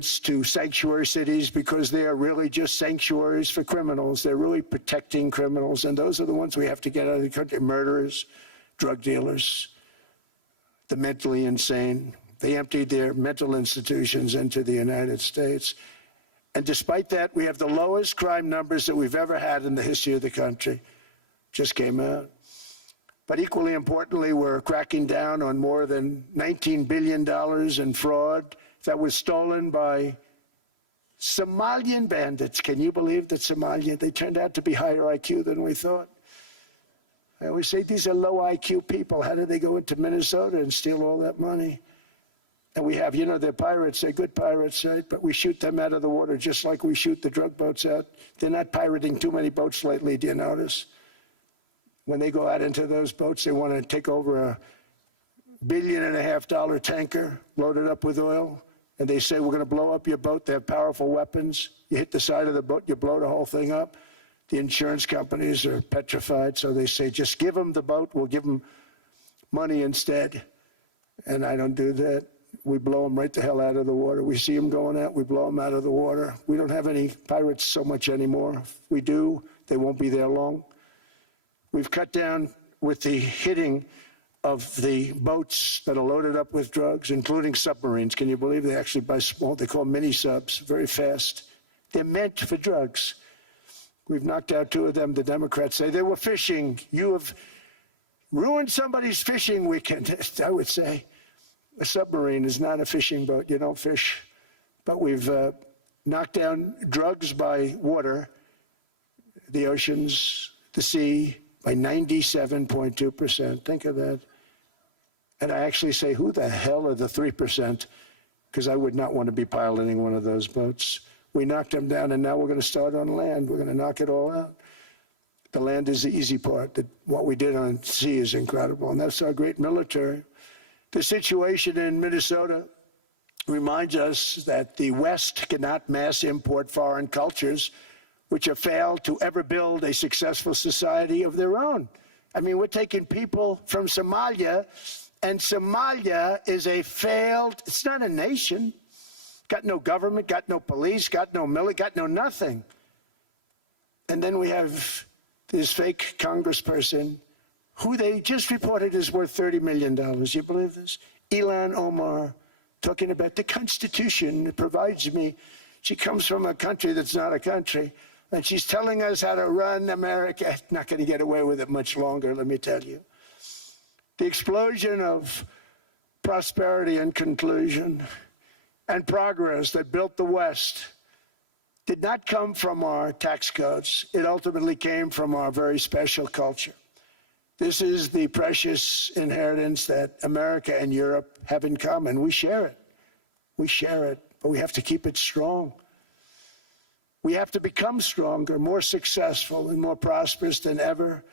to sanctuary cities because they are really just sanctuaries for criminals. They're really protecting criminals, and those are the ones we have to get out of the country. Murderers, drug dealers, the mentally insane. They emptied their mental institutions into the United States. And despite that, we have the lowest crime numbers that we've ever had in the history of the country. Just came out. But equally importantly, we're cracking down on more than $19 billion in fraud that was stolen by Somalian bandits. Can you believe that Somalia, they turned out to be higher IQ than we thought? I always say these are low IQ people. How did they go into Minnesota and steal all that money? And we have, you know, they're pirates, they're good pirates, right? But we shoot them out of the water just like we shoot the drug boats out. They're not pirating too many boats lately, do you notice? When they go out into those boats, they want to take over $1.5 billion tanker loaded up with oil. And they say, we're going to blow up your boat. They have powerful weapons. You hit the side of the boat, you blow the whole thing up. The insurance companies are petrified, so they say, just give them the boat, we'll give them money instead. And I don't do that. We blow them right the hell out of the water. We see them going out, we blow them out of the water. We don't have any pirates so much anymore. If we do, they won't be there long. We've cut down with the hitting of the boats that are loaded up with drugs, including submarines. Can you believe they actually buy small, they call mini subs, very fast. They're meant for drugs. We've knocked out 2 of them. The Democrats say they were fishing. You have ruined somebody's fishing weekend, I would say. A submarine is not a fishing boat. You don't fish. But we've knocked down drugs by water, the oceans, the sea, by 97.2%. Think of that. And I actually say, who the hell are the 3%? Because I would not want to be piloting one of those boats. We knocked them down, and now we're going to start on land. We're going to knock it all out. The land is the easy part. What we did on sea is incredible, and that's our great military. The situation in Minnesota reminds us that the West cannot mass import foreign cultures which have failed to ever build a successful society of their own. I mean, we're taking people from Somalia, and Somalia is a failed, it's not a nation. Got no government, got no police, got no military, got no nothing. And then we have this fake congressperson who they just reported is worth $30 million. You believe this? Ilhan Omar, talking about the Constitution that provides me. She comes from a country that's not a country, and she's telling us how to run America. Not going to get away with it much longer, let me tell you. The explosion of prosperity and conclusion and progress that built the West did not come from our tax codes. It ultimately came from our very special culture. This is the precious inheritance that America and Europe have in common. We share it. We share it, but we have to keep it strong. We have to become stronger, more successful, and more prosperous than ever.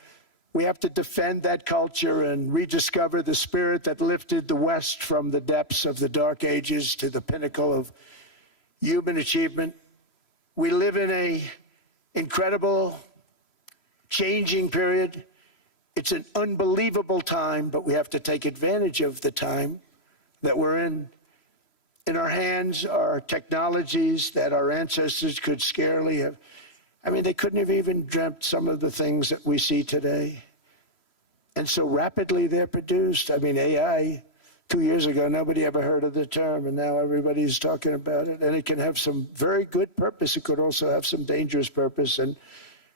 We have to defend that culture and rediscover the spirit that lifted the West from the depths of the Dark Ages to the pinnacle of human achievement. We live in an incredible, changing period. It's an unbelievable time, but we have to take advantage of the time that we're in. In our hands are technologies that our ancestors could scarcely have. I mean, they couldn't have even dreamt some of the things that we see today. And so rapidly they're produced. I mean, AI, 2 years ago, nobody ever heard of the term, and now everybody's talking about it. And it can have some very good purpose. It could also have some dangerous purpose, and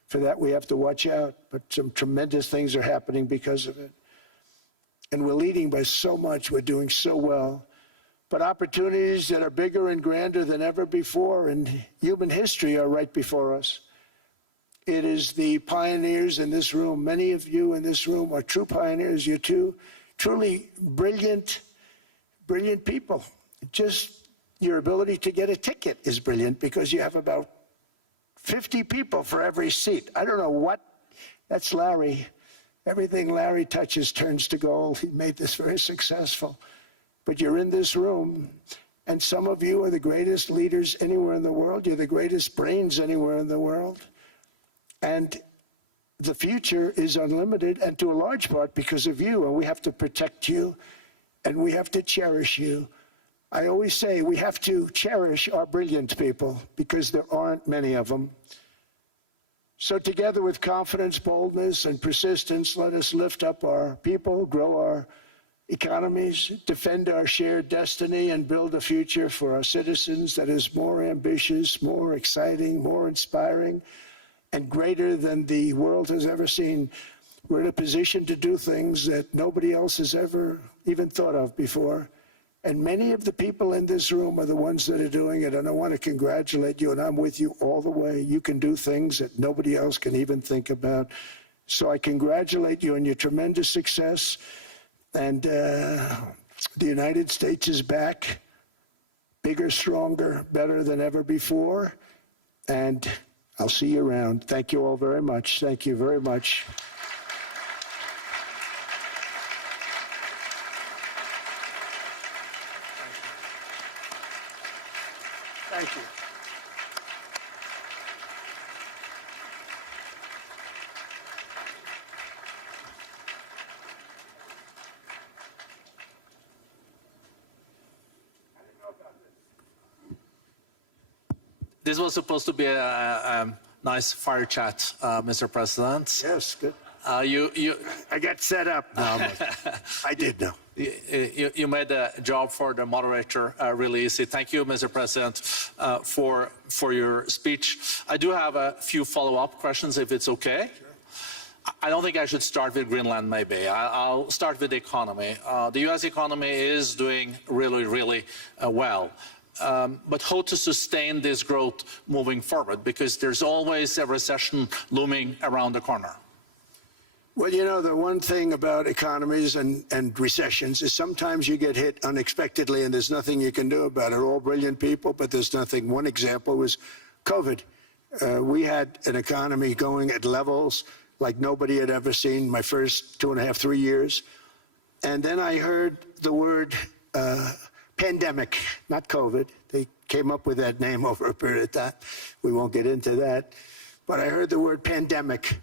for that we have to watch out. But some tremendous things are happening because of it. And we're leading by so much. We're doing so well. But opportunities that are bigger and grander than ever before in human history are right before us. It is the pioneers in this room. Many of you in this room are true pioneers. You're two truly brilliant, brilliant people. Just your ability to get a ticket is brilliant because you have about 50 people for every seat. I don't know what. That's Larry. Everything Larry touches turns to gold. He made this very successful. But you're in this room, and some of you are the greatest leaders anywhere in the world. You're the greatest brains anywhere in the world. And the future is unlimited, and to a large part because of you, and we have to protect you, and we have to cherish you. I always say we have to cherish our brilliant people because there aren't many of them. So together with confidence, boldness, and persistence, let us lift up our people, grow our economies, defend our shared destiny, and build a future for our citizens that is more ambitious, more exciting, more inspiring, and greater than the world has ever seen. We're in a position to do things that nobody else has ever even thought of before. And many of the people in this room are the ones that are doing it. And I want to congratulate you, and I'm with you all the way. You can do things that nobody else can even think about. So I congratulate you on your tremendous success. And the United States is back, bigger, stronger, better than ever before. And I'll see you around. Thank you all very much. Thank you very much. Thank you. This was supposed to be a nice fire chat, Mr. President. Yes, good. You I got set up. No, I did know. You made the job for the moderator really easy. Thank you, Mr. President, for your speech. I do have a few follow-up questions, if it's okay. Sure. I don't think I should start with Greenland, maybe. I'll start with the economy. The U.S. economy is doing really, really well. But how to sustain this growth moving forward? Because there's always a recession looming around the corner. Well, you know, the one thing about economies and recessions is sometimes you get hit unexpectedly and there's nothing you can do about it. They're all brilliant people, but there's nothing. One example was COVID. We had an economy going at levels like nobody had ever seen my first 2.5, 3 years. And then I heard the word pandemic, not COVID. They came up with that name over a period of time. We won't get into that. But I heard the word pandemic.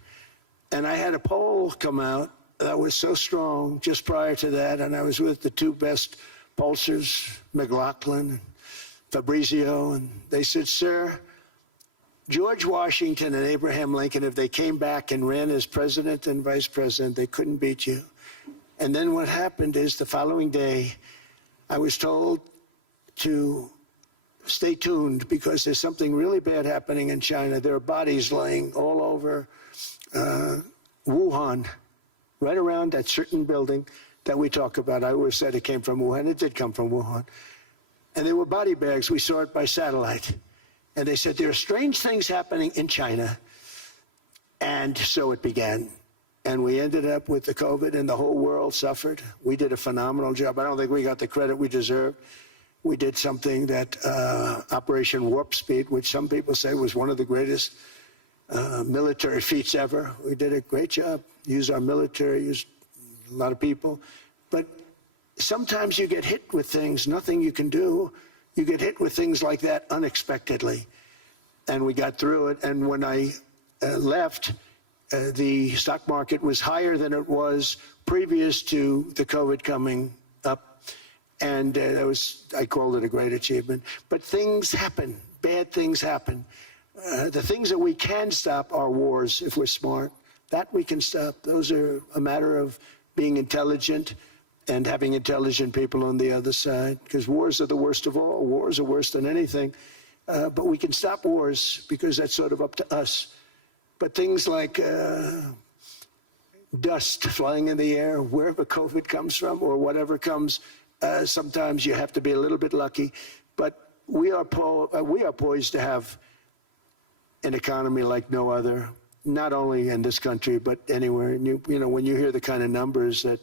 And I had a poll come out that was so strong just prior to that, and I was with the two best pollsters, McLaughlin and Fabrizio, and they said, sir, George Washington and Abraham Lincoln, if they came back and ran as president and vice president, they couldn't beat you. And then what happened is the following day, I was told to stay tuned because there's something really bad happening in China. There are bodies laying all over Wuhan, right around that certain building that we talk about. I always said it came from Wuhan. It did come from Wuhan. And there were body bags. We saw it by satellite. And they said, there are strange things happening in China. And so it began. And we ended up with the COVID, and the whole world suffered. We did a phenomenal job. I don't think we got the credit we deserved. We did something that Operation Warp Speed, which some people say was one of the greatest military feats ever. We did a great job. Used our military, used a lot of people. But sometimes you get hit with things, nothing you can do. You get hit with things like that unexpectedly. And we got through it. And when I left, the stock market was higher than it was previous to the COVID coming up. And that was, I called it a great achievement. But things happen. Bad things happen. The things that we can stop are wars if we're smart. That we can stop. Those are a matter of being intelligent and having intelligent people on the other side, because wars are the worst of all. Wars are worse than anything. But we can stop wars because that's sort of up to us. But things like dust flying in the air, wherever COVID comes from or whatever comes, sometimes you have to be a little bit lucky. But we are poised to have an economy like no other, not only in this country, but anywhere. And you know, when you hear the kind of numbers that,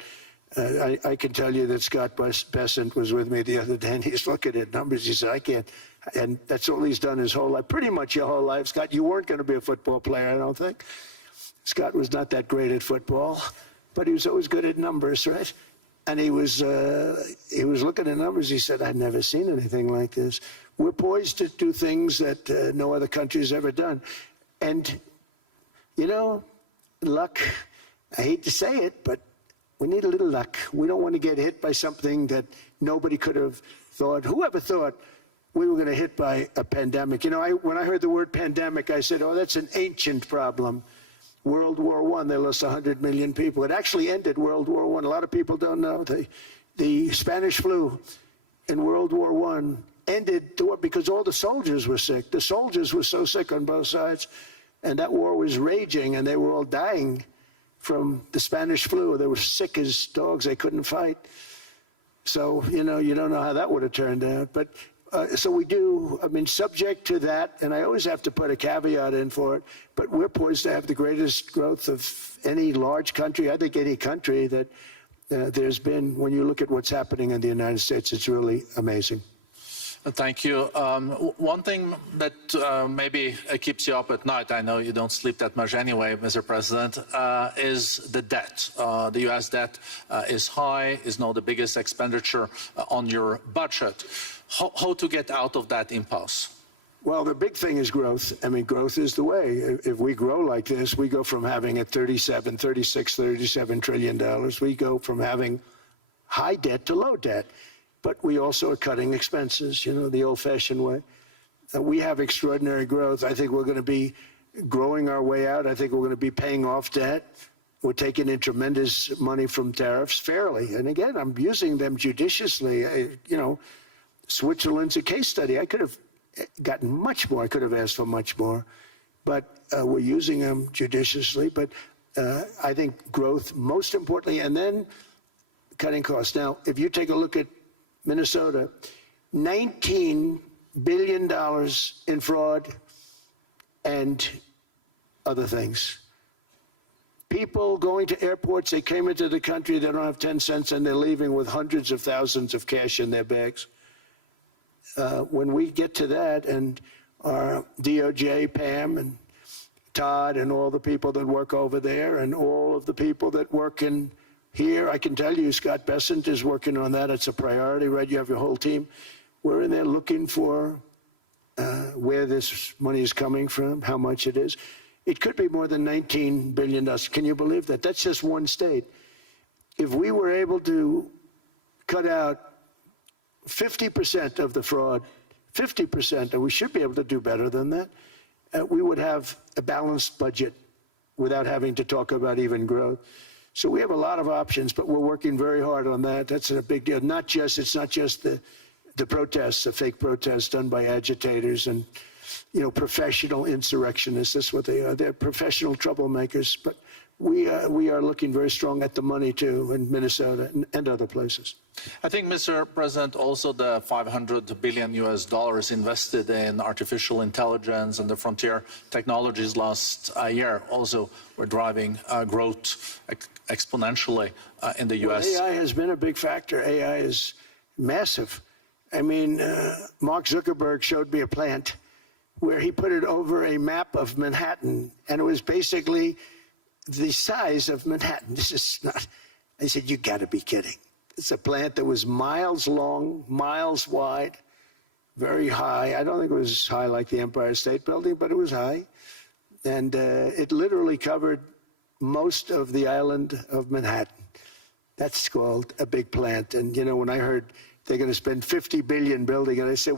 I can tell you that Scott Bessent was with me the other day, and he's looking at numbers. He said, I can't. And that's all he's done his whole life, pretty much your whole life. Scott, you weren't going to be a football player, I don't think. Scott was not that great at football, but he was always good at numbers, right? And he was looking at numbers. He said, I've never seen anything like this. We're poised to do things that no other country's ever done. And, you know, luck, I hate to say it, but we need a little luck. We don't want to get hit by something that nobody could have thought, whoever thought we were going to hit by a pandemic? You know, when I heard the word pandemic, I said, oh, that's an ancient problem. World War I, they lost 100 million people. It actually ended World War I. A lot of people don't know. The Spanish flu in World War I ended the war because all the soldiers were sick. The soldiers were so sick on both sides, and that war was raging, and they were all dying from the Spanish flu. They were sick as dogs. They couldn't fight. So, you know, you don't know how that would have turned out. But so we do, I mean, subject to that, and I always have to put a caveat in for it, but we're poised to have the greatest growth of any large country, I think any country that there's been. When you look at what's happening in the United States, it's really amazing. Thank you. One thing that maybe keeps you up at night, I know you don't sleep that much anyway, Mr. President, is the debt. The U.S. debt is high, is now the biggest expenditure on your budget. How to get out of that impasse? Well, the big thing is growth. I mean, growth is the way. If we grow like this, we go from having at $37 trillion, we go from having high debt to low debt. But we also are cutting expenses, you know, the old-fashioned way. We have extraordinary growth. I think we're going to be growing our way out. I think we're going to be paying off debt. We're taking in tremendous money from tariffs fairly. And again, I'm using them judiciously. You know, Switzerland's a case study. I could have gotten much more. I could have asked for much more. But we're using them judiciously. But I think growth, most importantly, and then cutting costs. Now, if you take a look at Minnesota, $19 billion in fraud and other things. People going to airports, they came into the country, they don't have 10 cents, and they're leaving with hundreds of thousands of cash in their bags. When we get to that, and our DOJ, Pam, and Todd, and all the people that work over there, and all of the people that work in here, I can tell you, Scott Bessent is working on that. It's a priority, right? You have your whole team. We're in there looking for where this money is coming from, how much it is. It could be more than $19 billion. Can you believe that? That's just one state. If we were able to cut out 50% of the fraud, 50%, and we should be able to do better than that, we would have a balanced budget without having to talk about even growth. So we have a lot of options, but we're working very hard on that. That's a big deal. It's not just the protests, the fake protests done by agitators and, you know, professional insurrectionists. That's what they are. They're professional troublemakers. But we are looking very strong at the money too in Minnesota and other places. I think, Mr. President, also the $500 billion invested in artificial intelligence and the frontier technologies last year also were driving growth exponentially in the U.S. Well, AI has been a big factor. AI is massive. I mean, Mark Zuckerberg showed me a plant where he put it over a map of Manhattan, and it was basically the size of Manhattan. This is not, I said, you got to be kidding. It's a plant that was miles long, miles wide, very high. I don't think it was high like the Empire State Building, but it was high. And it literally covered most of the island of Manhattan. That's called a big plant. And, you know, when I heard they're going to spend $50 billion building it, I said,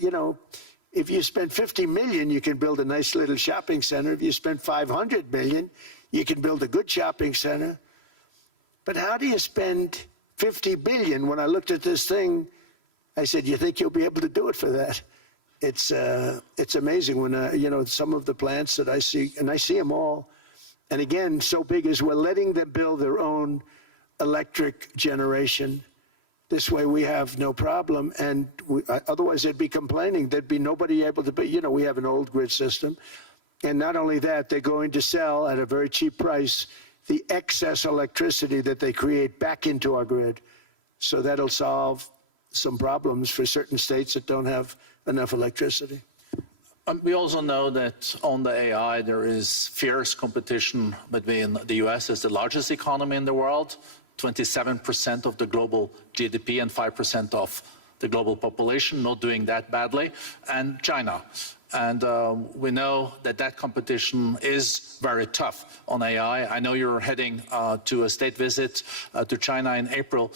you know, if you spend $50 million, you can build a nice little shopping center. If you spend $500 million, you can build a good shopping center. But how do you spend $50 billion? When I looked at this thing, I said, you think you'll be able to do it for that? It's amazing when, you know, some of the plants that I see, and I see them all. And again, so big is we're letting them build their own electric generation. This way we have no problem. And otherwise they'd be complaining. There'd be nobody able to, you know, we have an old grid system. And not only that, they're going to sell at a very cheap price the excess electricity that they create back into our grid. So that'll solve some problems for certain states that don't have enough electricity. We also know that on the AI, there is fierce competition between the U.S. as the largest economy in the world, 27% of the global GDP and 5% of the global population, not doing that badly, and China. And we know that that competition is very tough on AI. I know you're heading to a state visit to China in April.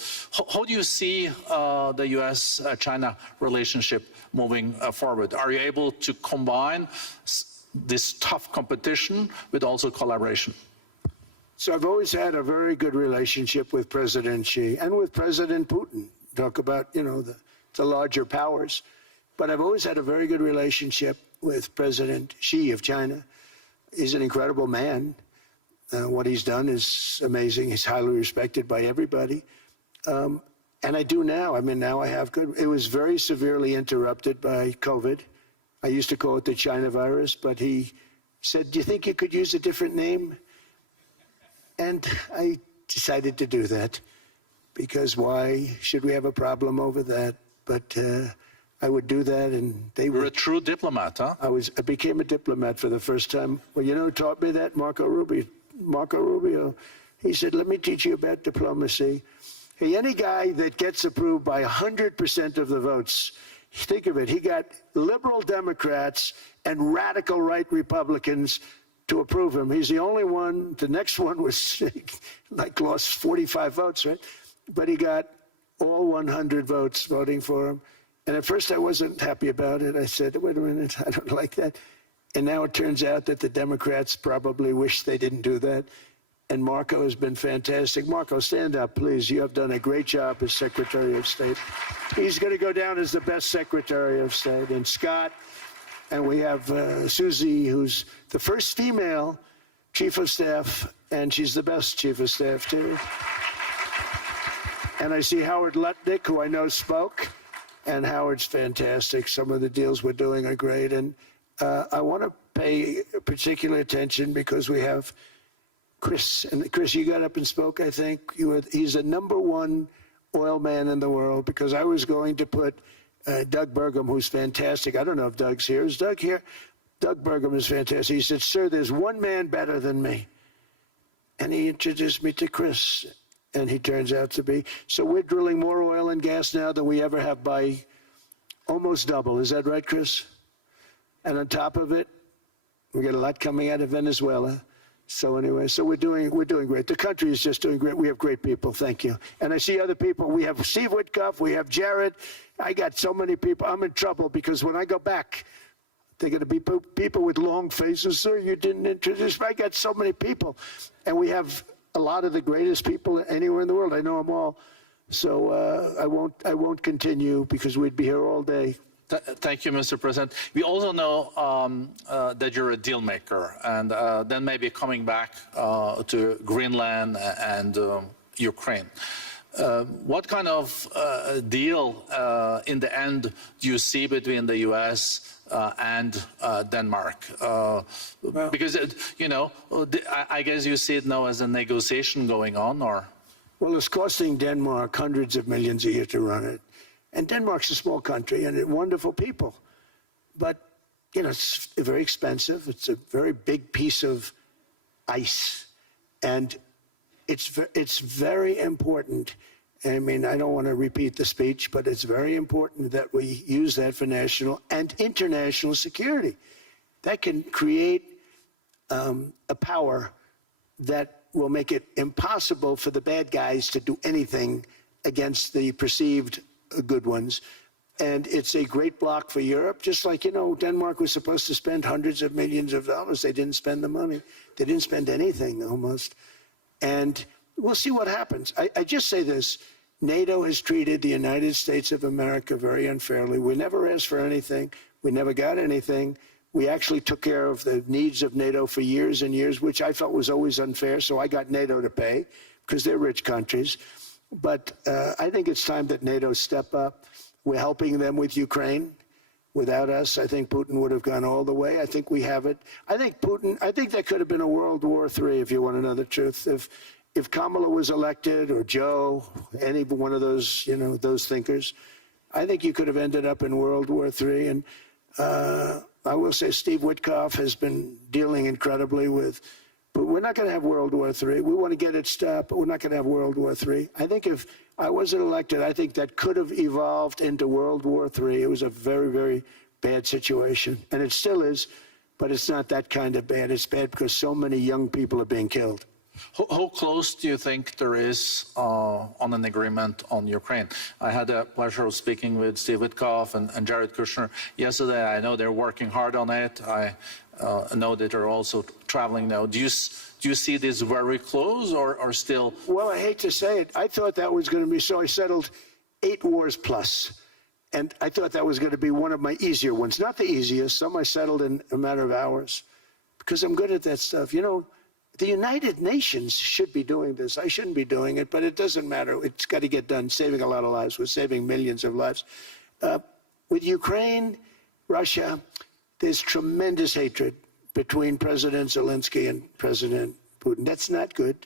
How do you see the US-China relationship moving forward? Are you able to combine this tough competition with also collaboration? So I've always had a very good relationship with President Xi and with President Putin. Talk about, you know, the larger powers. But I've always had a very good relationship with President Xi of China. He's an incredible man. What he's done is amazing. He's highly respected by everybody. And I do now. I mean, now I have good. It was very severely interrupted by COVID. I used to call it the China virus, but he said, "Do you think you could use a different name?" And I decided to do that, because why should we have a problem over that? But I would do that, and they were... You're a true diplomat, huh? I became a diplomat for the first time. Well, you know who taught me that? Marco Rubio. He said, "Let me teach you about diplomacy. Hey, any guy that gets approved by 100% of the votes, think of it, he got liberal Democrats and radical right Republicans to approve him. He's the only one. The next one was like lost 45 votes, right? But he got all 100 votes voting for him. And at first I wasn't happy about it. I said, wait a minute, I don't like that. And now it turns out that the Democrats probably wish they didn't do that. And Marco has been fantastic. Marco, stand up, please. You have done a great job as Secretary of State. He's going to go down as the best Secretary of State. And Scott, and we have Susie, who's the first female Chief of Staff, and she's the best Chief of Staff, too. And I see Howard Lutnick, who I know spoke, and Howard's fantastic. Some of the deals we're doing are great. And I want to pay particular attention because we have Chris. And Chris, you got up and spoke, I think. He's the #1 oil man in the world, because I was going to put Doug Burgum, who's fantastic. I don't know if Doug's here. Is Doug here? Doug Burgum is fantastic. He said, "Sir, there's one man better than me." And he introduced me to Chris, and he turns out to be. So we're drilling more oil and gas now than we ever have, by almost double. Is that right, Chris? And on top of it, we get a lot coming out of Venezuela. So anyway, so we're doing great. The country is just doing great. We have great people. Thank you. And I see other people. We have Steve Witkoff. We have Jared. I got so many people. I'm in trouble because when I go back, they're going to be people with long faces. "Sir, you didn't introduce me." I got so many people. And we have a lot of the greatest people anywhere in the world. I know them all. So I won't continue because we'd be here all day. Thank you, Mr. President. We also know that you're a deal maker, and then maybe coming back to Greenland and Ukraine. What kind of deal in the end do you see between the U.S. And Denmark? Because, you know, I guess you see it now as a negotiation going on, or? Well, it's costing Denmark hundreds of millions a year to run it. And Denmark's a small country and wonderful people. But, you know, it's very expensive. It's a very big piece of ice. And it's very important. I mean, I don't want to repeat the speech, but it's very important that we use that for national and international security. That can create a power that will make it impossible for the bad guys to do anything against the perceived good ones. And it's a great block for Europe. Just like, you know, Denmark was supposed to spend hundreds of millions of dollars. They didn't spend the money. They didn't spend anything, almost. And we'll see what happens. I just say this. NATO has treated the United States of America very unfairly. We never asked for anything. We never got anything. We actually took care of the needs of NATO for years and years, which I felt was always unfair. So I got NATO to pay because they're rich countries. But I think it's time that NATO step up. We're helping them with Ukraine. Without us, I think Putin would have gone all the way. I think we have it. I think there could have been a World War III, if you want to know the truth. If Kamala was elected, or Joe, any one of those, you know, those thinkers, I think you could have ended up in World War III. And I will say Steve Witkoff has been dealing incredibly with, but we're not going to have World War III. We want to get it stopped, but we're not going to have World War III. I think if I wasn't elected, I think that could have evolved into World War III. It was a very, very bad situation. And it still is, but it's not that kind of bad. It's bad because so many young people are being killed. How close do you think there is on an agreement on Ukraine? I had the pleasure of speaking with Steve Witkoff and Jared Kushner yesterday. I know they're working hard on it. I know that they're also traveling now. Do you see this very close or still? Well, I hate to say it. I thought that was going to be so. I settled 8 wars plus. And I thought that was going to be one of my easier ones. Not the easiest. Some I settled in a matter of hours because I'm good at that stuff. You know, the United Nations should be doing this. I shouldn't be doing it, but it doesn't matter. It's got to get done, saving a lot of lives. We're saving millions of lives. With Ukraine, Russia, there's tremendous hatred between President Zelensky and President Putin. That's not good.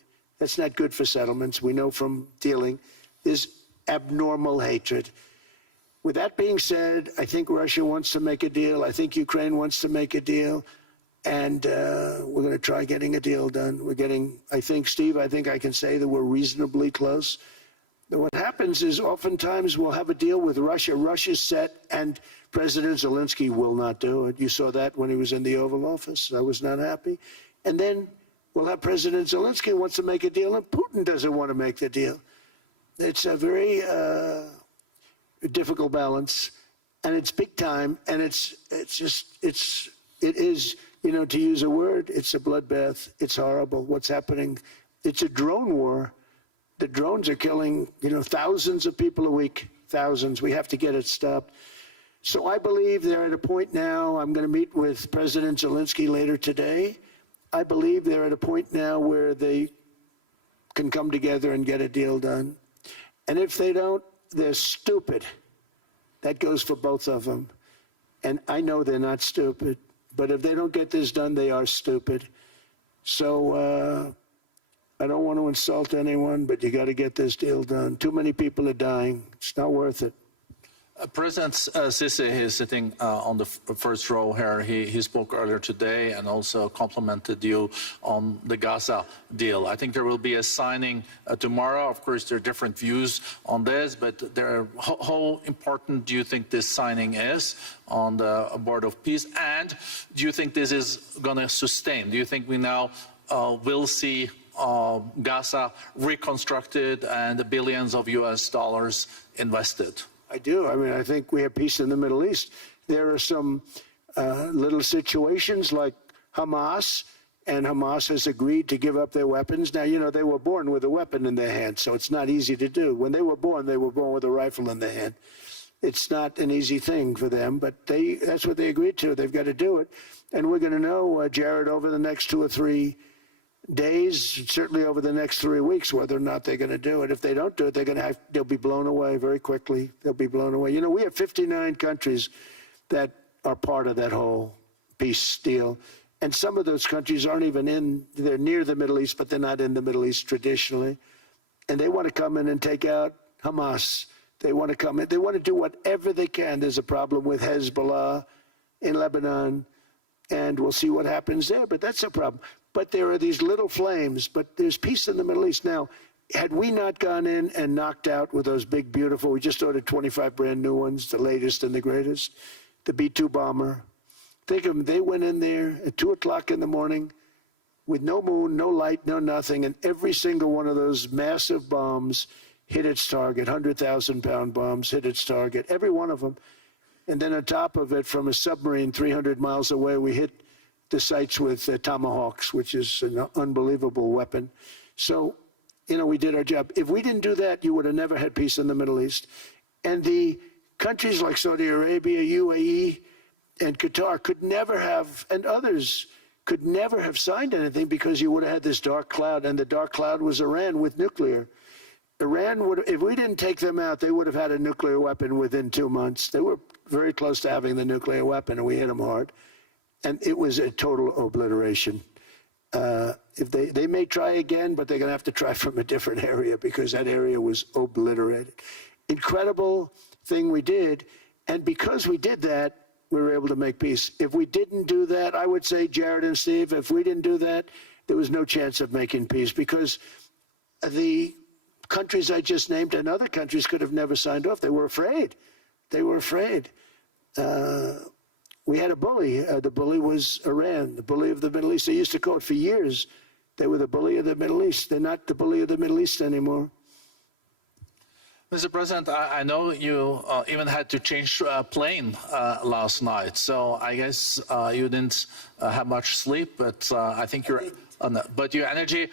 That's not good for settlements. We know from dealing. There's abnormal hatred. With that being said, I think Russia wants to make a deal. I think Ukraine wants to make a deal. And we're going to try getting a deal done. We're getting, I think, Steve, I think I can say that we're reasonably close. What happens is oftentimes we'll have a deal with Russia. Russia's set, and President Zelensky will not do it. You saw that when he was in the Oval Office. I was not happy. And then we'll have President Zelensky wants to make a deal, and Putin doesn't want to make the deal. It's a very difficult balance, and it's big time, and it is, you know, to use a word, it's a bloodbath. It's horrible what's happening. It's a drone war. The drones are killing, you know, thousands of people a week, thousands. We have to get it stopped. So I believe they're at a point now. I'm going to meet with President Zelensky later today. I believe they're at a point now where they can come together and get a deal done. And if they don't, they're stupid. That goes for both of them. And I know they're not stupid. But if they don't get this done, they are stupid. So I don't want to insult anyone, but you got to get this deal done. Too many people are dying. It's not worth it. President Sisi is sitting on the first row here. He spoke earlier today and also complimented you on the Gaza deal. I think there will be a signing tomorrow. Of course, there are different views on this, but how important do you think this signing is on the board of peace? And do you think this is going to sustain? Do you think we now will see Gaza reconstructed and the billions of US dollars invested? I do. I mean, I think we have peace in the Middle East. There are some little situations like Hamas, and Hamas has agreed to give up their weapons. Now, you know, they were born with a weapon in their hand, so it's not easy to do. When they were born with a rifle in their hand. It's not an easy thing for them, but that's what they agreed to. They've got to do it. And we're going to know, Jared, over the next 2 or 3 days, certainly over the next 3 weeks, whether or not they're going to do it. If they don't do it, they'll be blown away very quickly. They'll be blown away. You know, we have 59 countries that are part of that whole peace deal. And some of those countries aren't even they're near the Middle East, but they're not in the Middle East traditionally. And they want to come in and take out Hamas. They want to come in. They want to do whatever they can. There's a problem with Hezbollah in Lebanon, and we'll see what happens there. But that's a problem. But there are these little flames, but there's peace in the Middle East. Now, had we not gone in and knocked out with those big, beautiful, we just ordered 25 brand new ones, the latest and the greatest, the B-2 bomber. Think of them, they went in there at 2 o'clock in the morning with no moon, no light, no nothing, and every single one of those massive bombs hit its target, 100,000-pound bombs hit its target, every one of them. And then on top of it, from a submarine 300 miles away, we hit the sites with tomahawks, which is an unbelievable weapon. So, you know, we did our job. If we didn't do that, you would have never had peace in the Middle East. And the countries like Saudi Arabia, UAE, and Qatar could never have, and others could never have signed anything because you would have had this dark cloud, and the dark cloud was Iran with nuclear. Iran would, if we didn't take them out, they would have had a nuclear weapon within 2 months. They were very close to having the nuclear weapon, and we hit them hard. And it was a total obliteration. If they may try again, but they're going to have to try from a different area because that area was obliterated. Incredible thing we did. And because we did that, we were able to make peace. If we didn't do that, I would say, Jared and Steve, if we didn't do that, there was no chance of making peace because the countries I just named and other countries could have never signed off. They were afraid. They were afraid. we had a bully. The bully was Iran, the bully of the Middle East. They used to call it for years. They were the bully of the Middle East. They're not the bully of the Middle East anymore. Mr. President, I know you even had to change plane last night, so I guess you didn't have much sleep, but I think you're... but your energy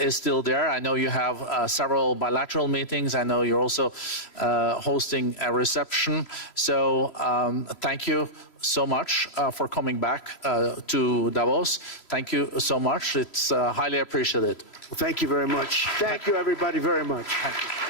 is still there. I know you have several bilateral meetings. I know you're also hosting a reception. So thank you so much for coming back to Davos. Thank you so much. It's highly appreciated. Well, thank you very much. Thank you, everybody, very much. Thank you.